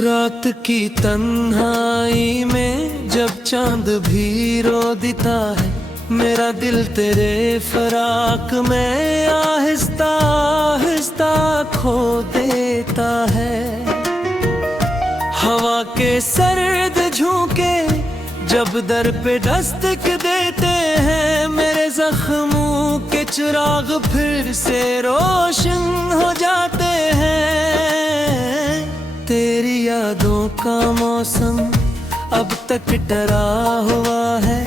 रात की तन्हाई में जब चांद भी रो देता है, मेरा दिल तेरे फराक में आहिस्ता आहिस्ता खो देता है। हवा के सर्द झोंके जब दर पे दस्तक देते हैं, मेरे जख्मों के चिराग फिर से रोशन हो जाते हैं। तेरी यादों का मौसम अब तक डरा हुआ है,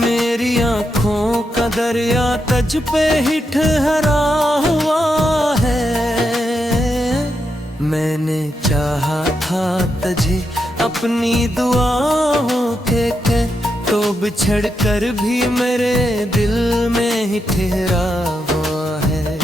मेरी आँखों का दरिया तुझ पे ही ठहरा हुआ है। मैंने चाहा था तुझे अपनी दुआओं के तो बिछड़ कर भी मेरे दिल में ही ठहरा हुआ है।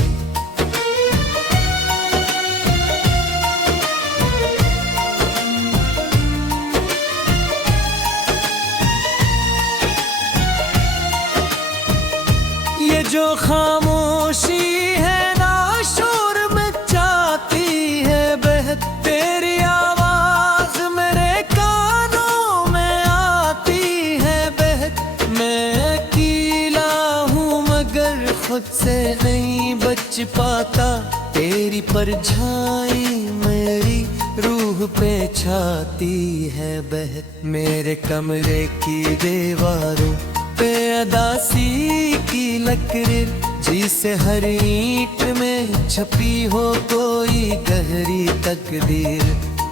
ये जो खामोशी है ना शोर मचाती है, बहक तेरी आवाज मेरे कानों में आती है बहक। मैं अकेला हूँ मगर खुद से नहीं बच पाता, तेरी परछाई मेरी रूह पे छाती है बहक। मेरे कमरे की दीवारों पे अदासी की लकीर, जिसे हर ईंट में छपी हो कोई गहरी तकदीर।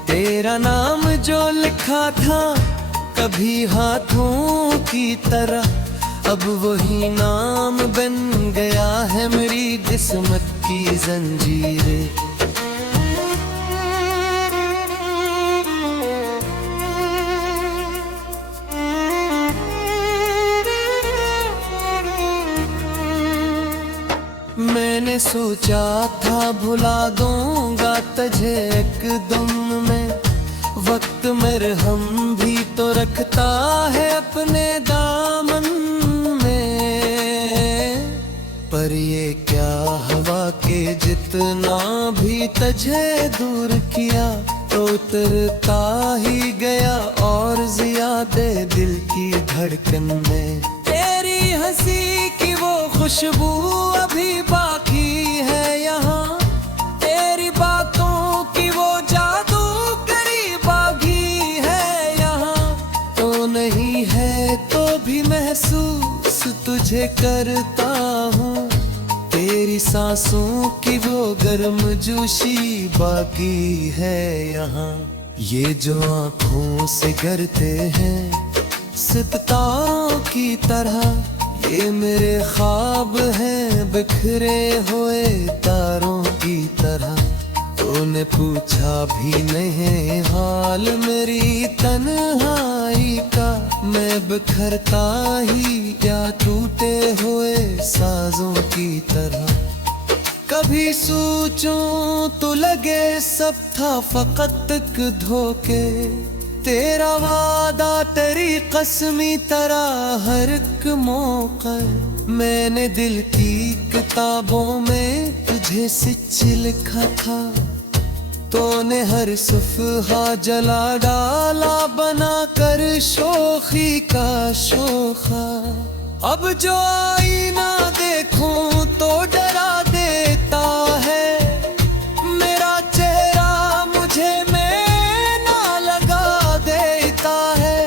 तेरा नाम जो लिखा था कभी हाथों की तरह, अब वही नाम बन गया है मेरी किस्मत की जंजीरें। मैंने सोचा था भुला दूंगा तुझे एक दम में, वक्त मेरे हम भी तो रखता है अपने दामन में। पर ये क्या हवा के जितना भी तुझे दूर किया, तो उतरता ही गया और ज्यादा दिल की धड़कन में। तेरी हंसी की वो खुशबू अभी बाकी है यहाँ, तेरी बातों की वो जादू करी बागी है यहाँ। तो नहीं है तो भी महसूस तुझे करता हूँ, तेरी सांसों की वो गर्म जोशी बाकी है यहाँ। ये जो आँखों से गिरते हैं सितारों की तरह, ये मेरे ख्वाब हैं बिखरे हुए तारों की तरह। तूने पूछा भी नहीं हाल मेरी तन्हाई का, मैं बिखरता ही या टूटे हुए साजों की तरह। कभी सोचूं तो लगे सब था फकत एक धोखे, तेरा वादा तेरी कसमी तरह हर एक मौका। मैंने दिल की किताबों में तुझे सच लिखा था, तूने हर सफ़हा जला डाला बना कर शोखी का शोखा। अब जो आईना देखूं तो डरा देता है, मेरा चेहरा मुझे ना लगा देता है।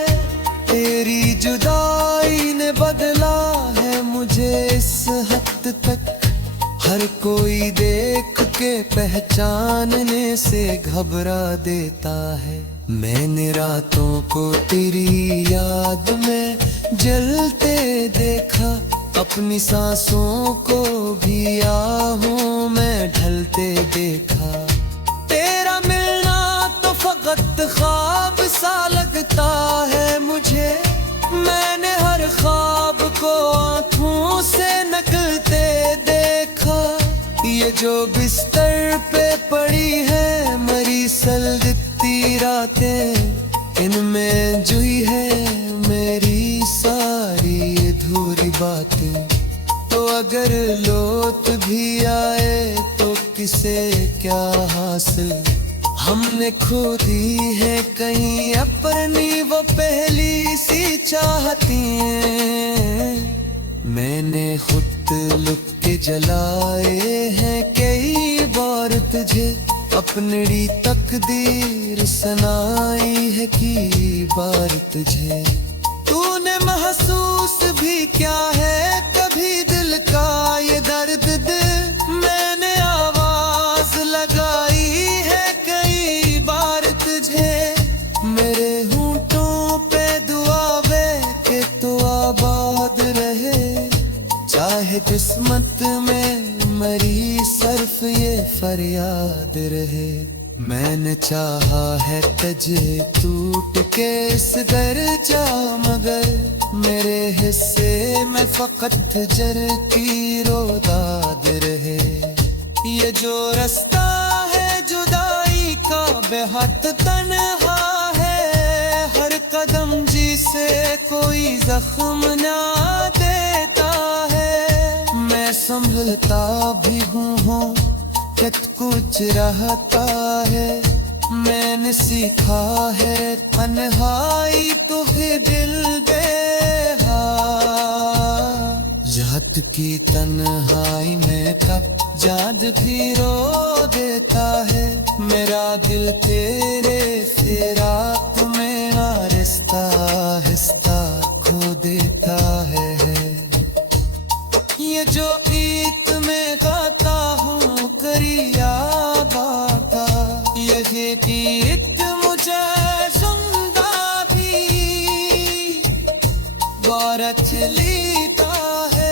तेरी जुदाई ने बदला है मुझे इस हद तक, हर कोई देख के पहचानने से घबरा देता है। मैंने रातों को तेरी याद में जलते देखा, अपनी सांसों को भी आहों में ढलते देखा। तेरा मिलना तो फकत ख्वाब सा लगता है मुझे, मैंने हर ख्वाब को आँखों से नकलते देखा। ये जो बिस्तर पे पड़ी है मरी सलगती रातें, इनमें जुई है मेरी सारी अधूरी बातें। तो अगर लौट भी आए तो किसे क्या हासिल, हमने खो दी है कहीं अपनी वो पहली सी चाहती मैंने खुद लुक के जलाए हैं कई बार तुझे अपनी तकदीर सुनाई है की बार तुझे तूने महसूस भी क्या है कभी दिल का ये दर्द दे मैंने आवाज लगाई है कई बार तुझे मेरे होंठों पे दुआ वे के तू आबाद रहे चाहे किस्मत में मरी सर्फ ये फरियाद रहे मैंने चाहा है तुझे टूट के इस दर जा मगर मेरे हिस्से में फकत जर की रोदाद रहे ये जो रास्ता है जुदाई का बेहद तन्हा है हर कदम जिसे कोई जख्म ना देता है मैं संभलता भी हूँ कुछ रहता है मैंने सीखा है तन्हाई तो फिर दिल दे जात की तन्हाई में कब जाद भी रो देता है मेरा दिल तेरे से रात में आहिस्ता आहिस्ता खो देता है ये जो गीत में गाता हूँ करिया बाता यही गीत मुझे सुनता भी बारत लीता है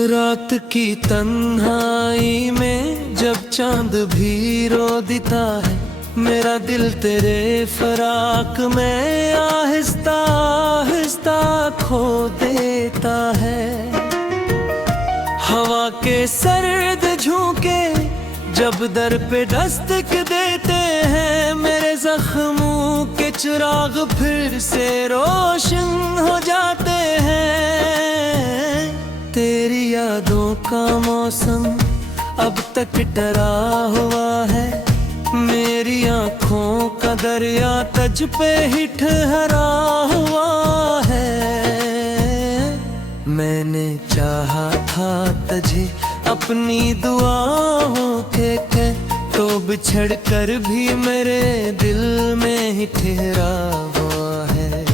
रात की तन्हाई में जब चांद भी रो देता है मेरा दिल तेरे फराक में आहिस्ता आहिस्ता खो देता है हवा के सर्द झोंके जब दर पे दस्तक देते हैं मेरे जख्मों के चिराग फिर से रोशन हो जाते हैं तेरी यादों का मौसम अब तक डरा हुआ है मेरी आँखों का दरिया तुझ पे ही ठहरा हुआ है मैंने चाहा था तुझे अपनी दुआओं के तो बिछड़ कर भी मेरे दिल में ही ठहरा हुआ है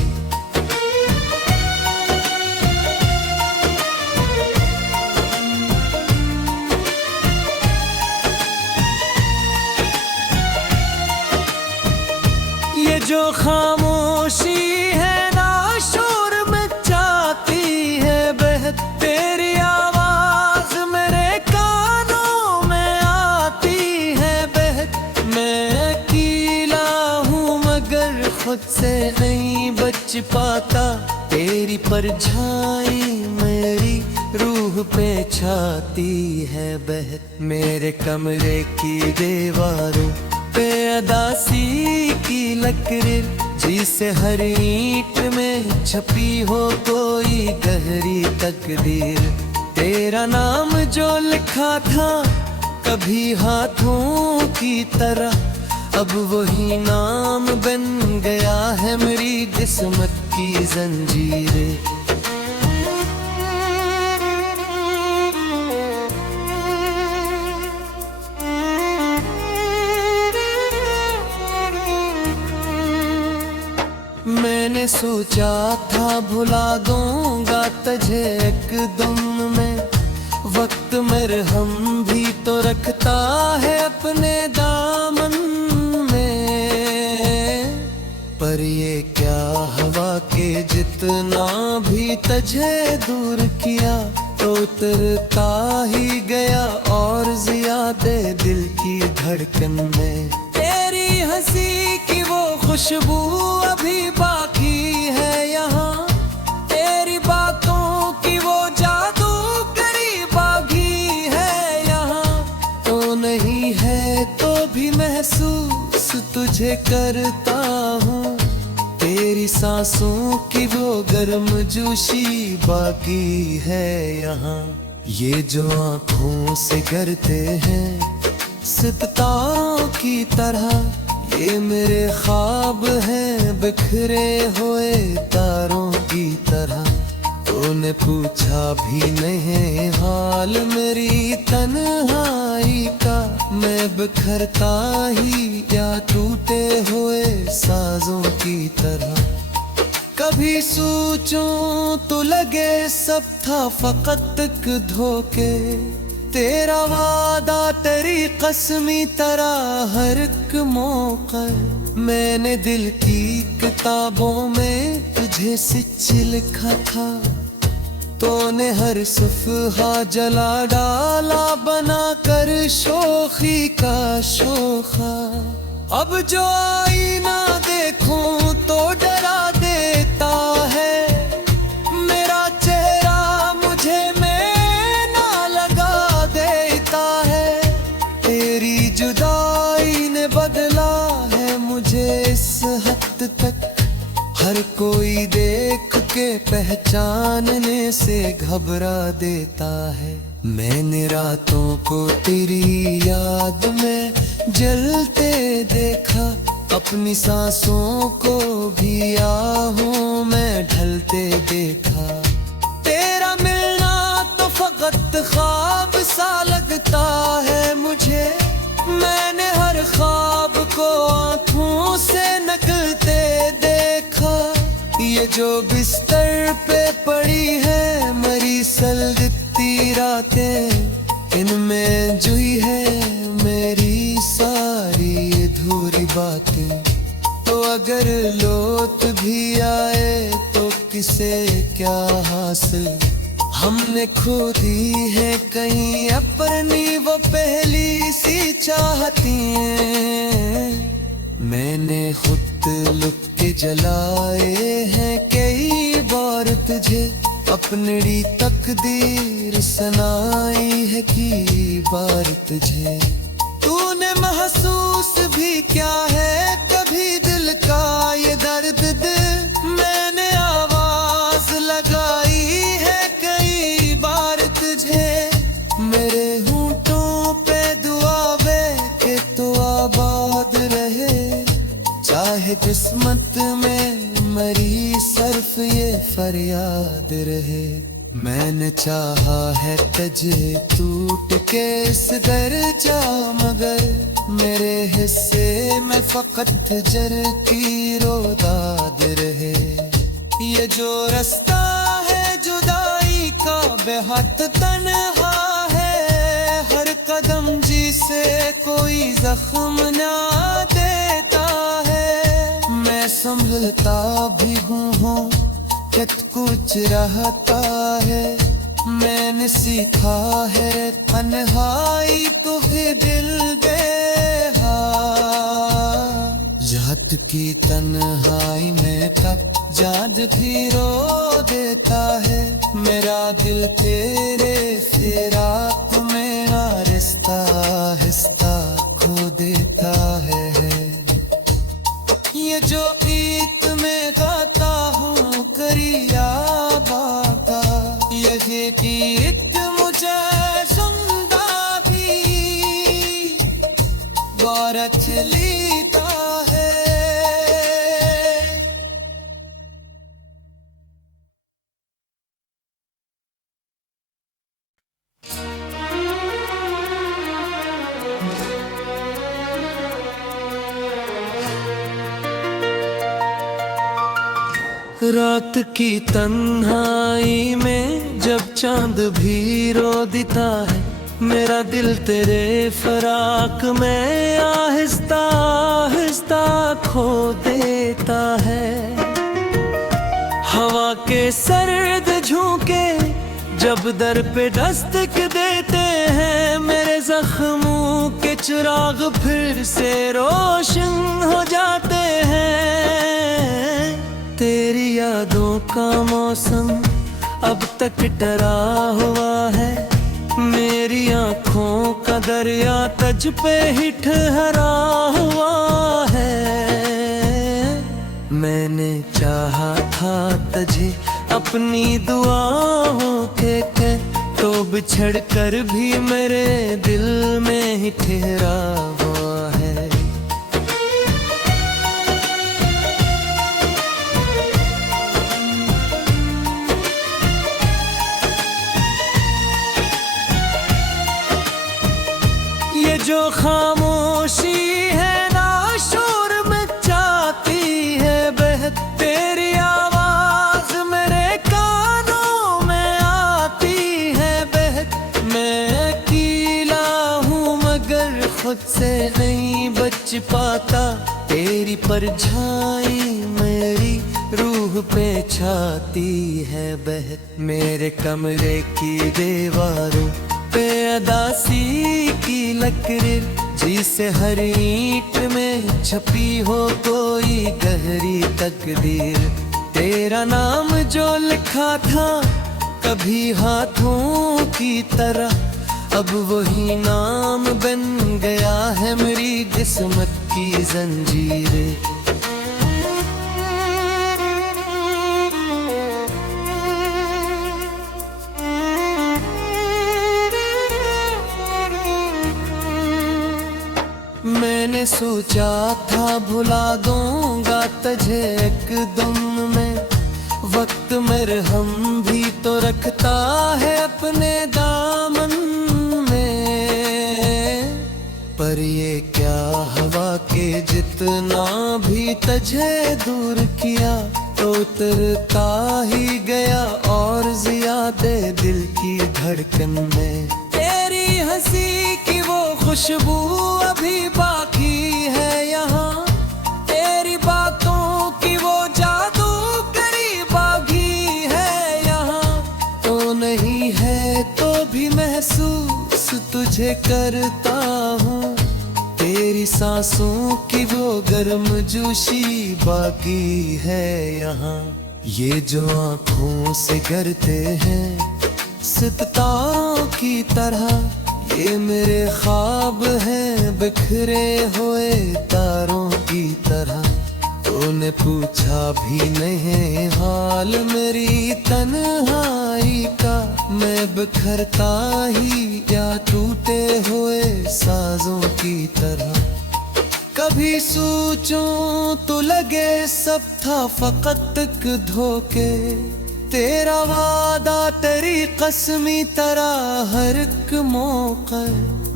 जो खामोशी है ना शोर मचाती है बहक तेरी आवाज मेरे कानों में आती है बहक मैं अकेला हूँ मगर खुद से नहीं बच पाता तेरी परछाई मेरी रूह पे छाती है बहक मेरे कमरे की दीवारों पे अदासी की लकीर जिसे हर ईंट में छपी हो कोई गहरी तकदीर तेरा नाम जो लिखा था कभी हाथों की तरह अब वही नाम बन गया है मेरी किस्मत की जंजीरें मैंने सोचा था भुला दूंगा तुझे एक दम में वक्त मेरे हम भी तो रखता है अपने दामन में पर ये क्या हवा के जितना भी तुझे दूर किया तो उतरता ही गया और ज्यादा दिल की धड़कन में तेरी हंसी की वो खुशबू अभी बाकी है यहाँ तेरी बातों की वो जादू करीब बागी है यहाँ तो नहीं तुझे करता हूँ। तेरी सांसों की वो गर्म जोशी बाकी है यहाँ। ये जो आँखों से गिरते हैं सितारों की तरह, ये मेरे ख्वाब हैं बिखरे हुए तारों की तरह। तूने पूछा भी नहीं हाल मेरी तन्हाई का, मैं बिखरता ही या टूटे हुए साजों की तरह। कभी सोचूं तो लगे सब था फकत एक धोखे, तेरा वादा तेरी कसमी तरह हर एक मौका। मैंने दिल की किताबों में तुझे सच लिखा था, तूने हर सफ़हा जला डाला बना कर शोखी का शोखा। अब जो आईना देखूं तो डरा देता है, मेरा चेहरा मुझे में ना लगा देता है। तेरी जुदाई ने बदला है मुझे इस हद तक, हर कोई देख के पहचानने से घबरा देता है। मैंने रातों को तेरी याद में जलते देखा, अपनी सांसों को भी आहों में ढलते देखा। तेरा मिलना तो फकत ख्वाब सा लगता है मुझे, मैंने हर ख्वाब को आँखों से नकलते देखा। ये जो बिस्तर पे पड़ी है मरी सलगती रातें, इनमें जुई है मेरी सारी अधूरी बातें। तो अगर लौट भी आए तो किसे क्या हासिल, हमने खो दी है कहीं अपनी वो पहली सी चाहती हैं। मैंने खुद लुक के जलाए हैं कई बार तुझे, अपनी तकदीर सुनाई है की बार तुझे। तूने महसूस भी क्या है कभी दिल का ये दर्द दे, मैंने आवाज लगाई है कई बार तुझे। मेरे होंठों पे दुआवे के तो आबाद रहे, चाहे किस्मत में मरी सर्फ ये फरियाद रहे। मैंने चाहा है तुझे टूट के इस घर जा, मगर मेरे हिस्से में फकत जर की रोदाद रहे। ये जो रास्ता है जुदाई का बेहद तन्हा है, हर कदम जिसे कोई जख्म ना देता है। मैं संभलता भी हूँ कित कुछ रहता है, मैंने सीखा है तन्हाई तो है दिल बेहाल। रात की तन्हाई में कब जाद भी रो देता है, मेरा दिल तेरे से रात में आहिस्ता आहिस्ता खो देता है। ये जो गीत में गाता हूँ करिया बाका, यही गीत मुझे सुनता भी गौर चलीता है। रात की तन्हाई में जब चांद भी रो देता है, मेरा दिल तेरे फराक में आहिस्ता आहिस्ता खो देता है। हवा के सर्द झोंके जब दर पे दस्तक देते हैं, मेरे जख्मों के चिराग फिर से रोशन हो जाते हैं। तेरी यादों का मौसम अब तक डरा हुआ है, मेरी आँखों का दरिया तुझ पे ही ठहरा हुआ है। मैंने चाहा था तुझे अपनी दुआओं के तो बिछड़ कर भी मेरे दिल में ही ठहरा हुआ है। ये जो खामोशी है ना शोर मचाती है बहक, तेरी आवाज मेरे कानों में आती है बहक। मैं अकेला हूँ मगर खुद से नहीं बच पाता, तेरी परछाई मेरी रूह पे छाती है बहक। मेरे कमरे की दीवारों पे अदासी की लकीर, जिसे हर ईंट में छपी हो कोई गहरी तकदीर। तेरा नाम जो लिखा था कभी हाथों की तरह, अब वही नाम बन गया है मेरी किस्मत की जंजीरें। मैंने सोचा था भुला दूंगा तुझे एक दम में, वक्त मेरे हम भी तो रखता है अपने दामन में। पर ये क्या हवा के जितना भी तुझे दूर किया तो उतरता ही गया और ज्यादा दिल की धड़कन में। तेरी हंसी की वो खुशबू अभी बाकी है यहाँ, तेरी बातों की वो जादू करीब बागी है यहाँ। तो नहीं है तो भी महसूस तुझे करता हूँ, तेरी सांसों की वो गर्म जोशी बाकी है यहाँ। ये जो आँखों से गिरते हैं सितारों की तरह, ये मेरे ख्वाब हैं बिखरे हुए तारों की तरह। तूने पूछा भी नहीं हाल मेरी तन्हाई का, मैं बिखरता ही या टूटे हुए साजों की तरह। कभी सोचूं तो लगे सब था फकत एक धोखे, तेरा वादा तेरी कसमी तरह हर एक मौका।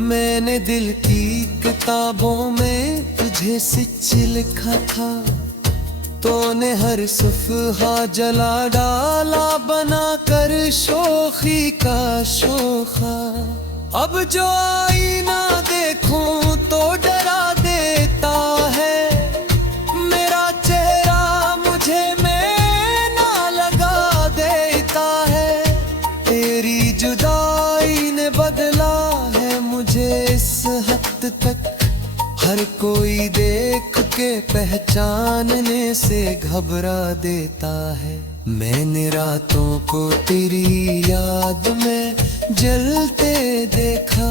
मैंने दिल की किताबों में तुझे सच लिखा था, तूने हर सफ़हा जला डाला बना कर शोखी का शोखा। अब जो आईना देखूं तो डरा देता है, मेरा चेहरा मुझे ना लगा देता है। तेरी जुदाई ने बदला है मुझे इस हद तक, हर कोई देख के पहचानने से घबरा देता है। मैंने रातों को तेरी याद में जलते देखा,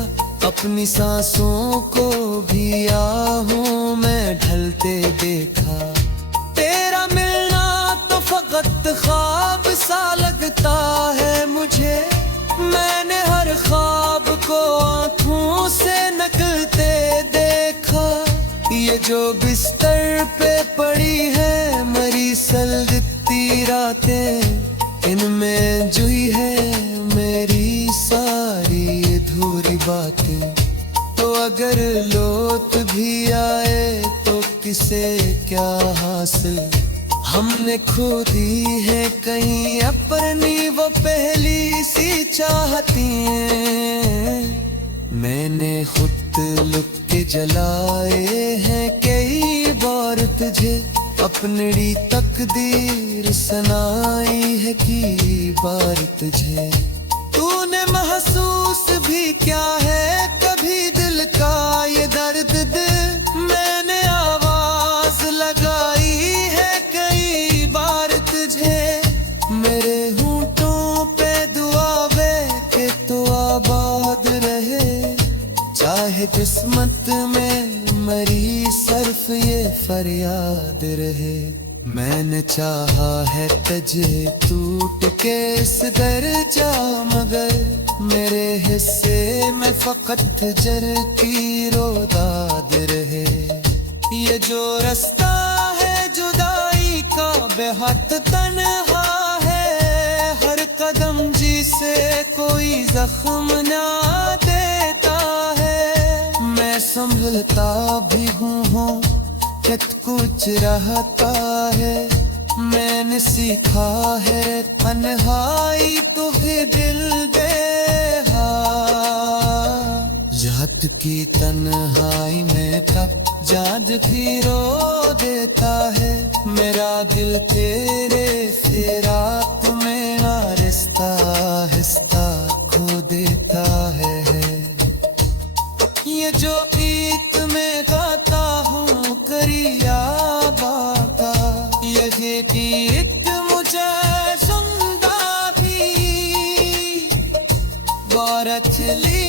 अपनी सांसों को भी आहों में ढलते देखा। तेरा मिलना तो फकत ख्वाब सा लगता है मुझे, मैंने हर ख्वाब को आँखों से नकलते देखा। ये जो बिस्तर पे पड़ी है मरी सलगती रातें, इनमें जुई है मेरी सारी अधूरी बातें। तो अगर लौट भी आए तो किसे क्या हासिल, हमने खो दी है कहीं अपनी वो पहली सी चाहती। मैंने खुद लुक के जलाए हैं कई बार तुझे, अपनी तकदीर सुनाई है की बार तुझे। तूने महसूस भी क्या है कभी दिल का ये दर्द दे, मैंने आवाज लगाई है कई बार तुझे। मेरे होंठों पे दुआ वे के तो आवाज किस्मत में मरी सर्फ ये फरियाद रहे। मैंने चाहा है तुझे टूट के इस दर जा, मगर मेरे हिस्से में फकत जर की रोदाद रहे। ये जो रास्ता है जुदाई का बेहद तन्हा है, हर कदम जिसे कोई जख्म ना देता है। मैं संभलता भी हूँ कित कुछ रहता है, मैंने सीखा है तन्हाई तो भी दिल दे जात की तन्हाई में कब जाद भी रो देता है। मेरा दिल तेरे से रात में आहिस्ता आहिस्ता खो देता है। ये जो गीत में गाता हूँ करिया बाका, यही गीत मुझे जिंदा भी बारत ली